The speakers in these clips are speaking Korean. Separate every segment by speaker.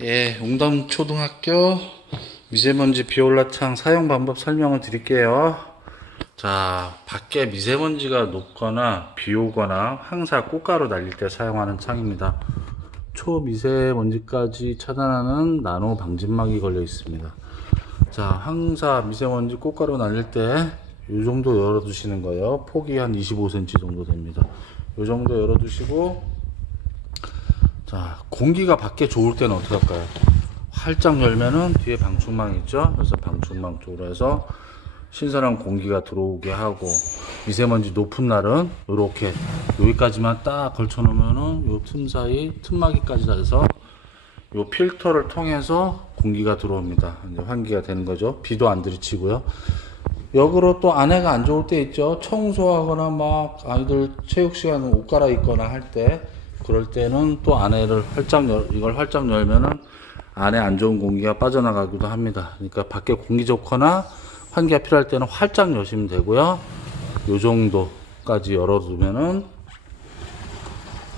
Speaker 1: 예, 웅담 초등학교 미세먼지 비올라창 사용 방법 설명을 드릴게요. 자, 밖에 미세먼지가 높거나 비 오거나 항사 꽃가루 날릴 때 사용하는 창입니다. 초미세먼지까지 차단하는 나노 방진막이 걸려 있습니다. 자, 항사 미세먼지 꽃가루 날릴 때 이 정도 열어두시는 거예요. 폭이 한 25cm 정도 됩니다. 이 정도 열어두시고 자, 공기가 밖에 좋을 때는 어떻게 할까요? 활짝 열면은 뒤에 방충망 있죠? 그래서 방충망 쪽으로 해서 신선한 공기가 들어오게 하고 미세먼지 높은 날은 이렇게 여기까지만 딱 걸쳐 놓으면은 요 틈 사이 틈막이까지 다 해서 요 필터를 통해서 공기가 들어옵니다. 이제 환기가 되는 거죠. 비도 안 들이치고요. 역으로 또 아내가 안 좋을 때 있죠. 청소하거나 막 아이들 체육 시간 옷 갈아입거나 할때 그럴 때는 또 아내를 활짝 열, 이걸 활짝 열면은 안에 안 좋은 공기가 빠져나가기도 합니다. 그러니까 밖에 공기 좋거나 환기가 필요할 때는 활짝 여시면 되고요. 요 정도까지 열어두면은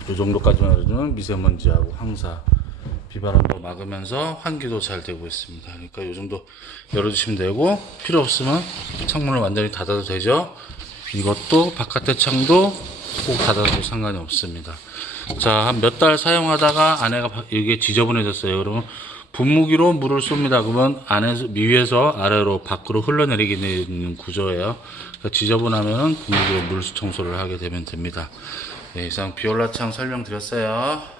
Speaker 1: 요 정도까지만 열어두면 미세먼지하고 황사 비바람도 막으면서 환기도 잘 되고 있습니다. 그러니까 요 정도 열어주시면 되고 필요 없으면 창문을 완전히 닫아도 되죠. 이것도 바깥의 창도 꼭 닫아도 상관이 없습니다. 자, 한 몇 달 사용하다가 바- 이게 지저분해졌어요. 그러면 분무기로 물을 쏩니다. 그러면 안에서 위에서 아래로 밖으로 흘러내리게 되는 구조예요. 그러니까 지저분하면 분무기로 물 청소를 하게 되면 됩니다. 네, 이상 비올라창 설명드렸어요.